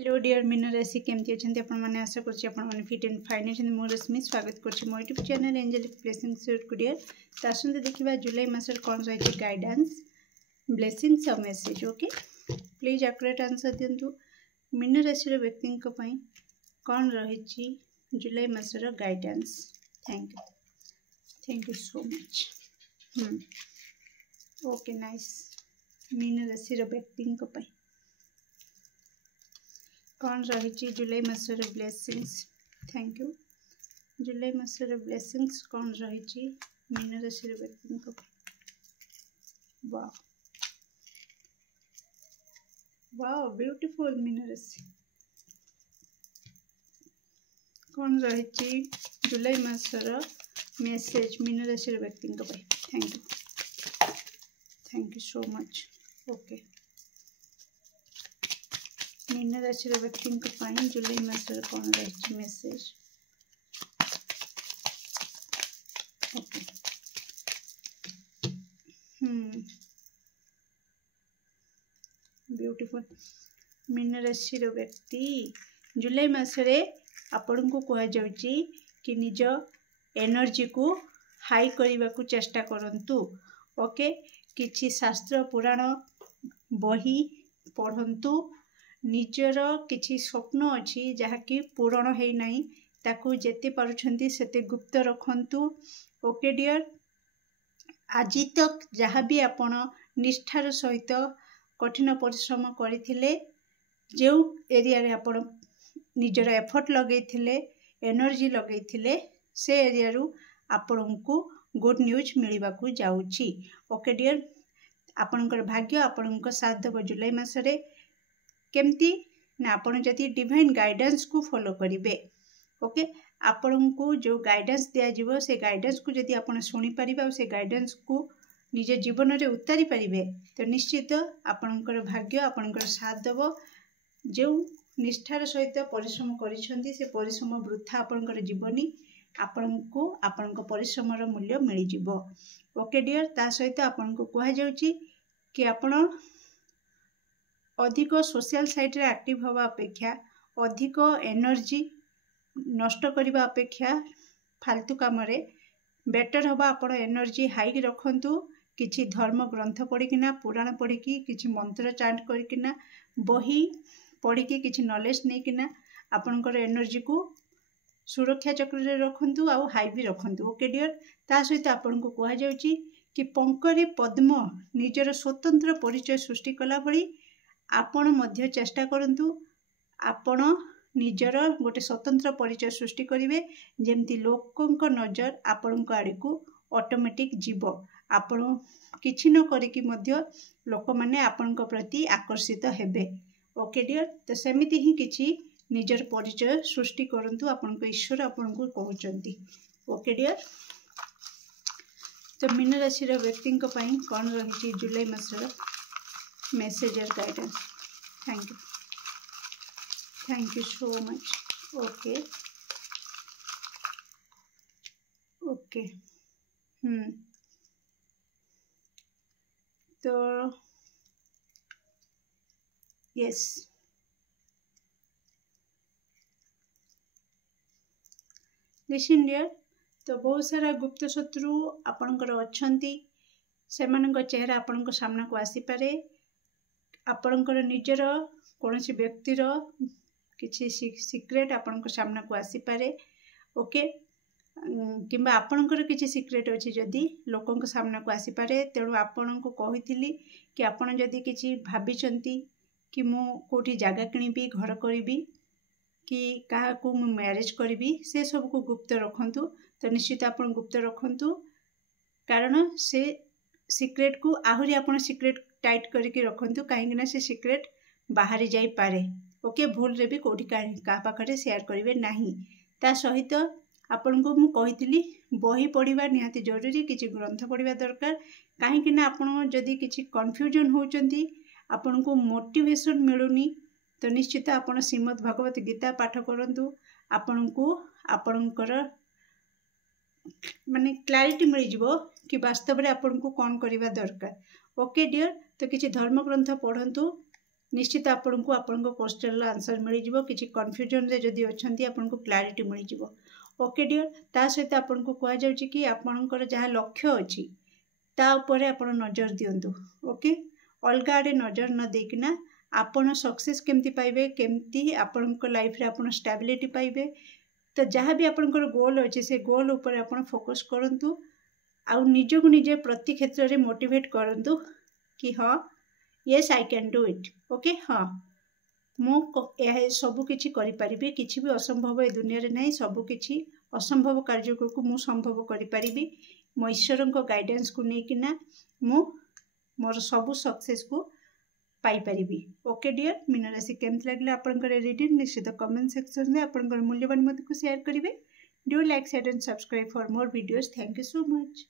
Hello dear mean राशि केमती अच्छा आपने आशा कर फिट एंड फाइन अच्छे मो रश्मि स्वागत कर मो यूट्यूब चैनल एंजेलिक ब्लेसिंग्स को डियर तो आसते देखा जुलाई मस कौन रही गाइडेंस ब्लेसिंग्स और message okay please accurate answer दिंतु मीन राशि व्यक्ति कौन रही जुलाई मसर guidance. Thank you so much. Okay nice. मीन राशि व्यक्ति कौन रही जुलाई मसर ब्लेसिंग्स। Thank you. जुलाई मसर ब्लेसिंग्स कौन रही मीन राशि व्यक्ति। वाह वाह ब्यूटीफुल। मीन राशि कौन रही जुलाई मसर मेसेज मीन राशि व्यक्ति। Thank you so much. Okay mean राशि व्यक्ति जुलाई मसर कौन रही मेसेज। Okay beautiful. मीन राशि व्यक्ति जुलाई मसरे आपण को कह जाउची कि निज एनर्जी को हाई करने को चेष्टा करंतु। ओके किछि शास्त्र पुराण बही पढ़ंतु। निजर किछि स्वप्न अच्छी जहाँकि पूरण है नहीं ताकू जेते पारुछंती सेते गुप्त रखंतु। ओके डियर आज तक जहाँ भी आपण निष्ठार सहित कठिन परिश्रम करथिले जो एरिया रे आपण निजर एफर्ट लगेइथिले एनर्जी लगेइथिले से एरिया रु आपण को गुड न्यूज मिलवा को जाउची। ओके डियर आपणकर भाग्य आपणकर साथ देव जुलाई मसरे केमती ना आपण जति डिवाइन गाइडेंस को फॉलो करिवे। ओके आपण को जो गाइडेंस दिया जीवो से गाइडेंस को जति आपण सुनी परिबा और से गाइडेंस को निज जीवन रे उतारी परिबे तो निश्चित आपणकर भाग्य आपणकर साथ देव। जो निष्ठार सहित परिश्रम करिसंती से परिश्रम वृथा आपणकर जीवनी आपण को आपणक परिश्रम मूल्य मिल जिवो। ओके डियर ता सहित आपण को कहा जाउची कि आपण अधिक सोशल साइट रे एक्टिव हवा अपेक्षा अधिक एनर्जी नष्ट करने अपेक्षा फालतू काम रे बेटर हवा आपण एनर्जी हाई रखंतु। किछि धर्म ग्रंथ पढ़िकिना पुराण पढ़िकी किछि मंत्र चांट करकिना बही पढ़िकी किछि नॉलेज नैकिना आपणकर एनर्जी को सुरक्षा चक्र रे रखंतु आउ हाई भी रखंतु। ओके डियर ता सहित आपण को कहा जाउची कि पंकरे पद्म निजर स्वतंत्र परिचय सृष्टि कला भली आपण मध्य चेष्टा करंतु। आपण निजर गोटे स्वतंत्र परिचय सृष्टि करिवे जेमती लोकंक नजर आपण आड़े को ऑटोमेटिक जीव। आपण किछि न करिकी मध्य लोक माने आपण प्रति आकर्षित हेबे। ओके डियर तो सेमिति ही किछि निजर परिचय सृष्टि करंतु आपण ईश्वर आपण को कहउचंती। ओके डियर तो मीन राशि व्यक्ति कौन रही जुलाई मसर मेसेज और guidance. Thank you so much. Okay okay तो यस लिसन डियर तो बहुत सारा गुप्त शत्रु आपणकर अछंती सेमानक चेहरा आपणक सामना को आसी पारे। आपणकर निजर कौनसी व्यक्तिर किछि सीक्रेट आपणक सामना को आसी पारे। ओके किंबा आपणकर किछि सीक्रेट अछि जदि लोकंक सामना को आसी पारे। तेणु आपणक कहिथिली कि आपण जदि किछि भाबिचंती कि मु कोठी जागा किनिबी घर करिबी कि कहा को मैरिज करी से सब को गुप्त रखंतु। तो निश्चित आप गुप्त रखंतु कारण से सीक्रेट को आहरी आप सीक्रेट टाइट करके रखंतु कहीं से सीक्रेट बाहरी जाई पारे। ओके भूल रे भी कोठी का पाखरे शेयर करेंगे नहीं। ता सहित आपण को मु कहिथिली बही पढ़ा निहाती जरूरी किछि ग्रंथ पढ़ा दरकार कहीं आपण जदि किछि कन्फ्यूजन होचंती आपण को मोटिवेशन मिलुनी तो निश्चित आपण श्रीमद् भगवत गीता पाठ करंतु आपण को आपणकर माने क्लैरिटी मिल जिवो कि वास्तव में आपण को कौन करवा दरकार। ओके डियर तो किछि धर्म ग्रंथ पढ़ंतु निश्चित आपको आपण क्वेश्चन आंसर मिल जाव किसी कन्फ्यूजन रे जदि अच्छी आपको क्लारिटी मिल जाव ओके डियर ता सहित आपको कहुँ कि आपणकर जहाँ लक्ष्य अच्छी ता उपरे आपण नजर दिंतु ओके अलग आड़े नजर न देकिना आपण सक्सेस केमती पाइबे केमती आपण लाइफ रे आपण स्टेबिलिटी पाइबे तो जहाँ भी आपणकर गोल अच्छे से गोल उपर आपण फोकस करंतु आउ निजको निजे प्रति क्षेत्र में मोटिवेट करंतु कि हाँ yes I can do it okay हाँ मु सबु किछि करि परिबे किछि भी असंभव ए दुनिया रे नहीं सबु किछि असंभव कार्य को मु संभव करि परिबी मो ईश्वर को गाइडेंस को लेकिना मु मोर सबु सक्सेस को पाई परिबी ओके डियर मीना राशि केमती लागले आपनकर रीडिंग निश्चित कमेंट सेक्शन में आपनकर मूल्यवान मत को शेयर करिवे do like share and subscribe for more videos thank you so much.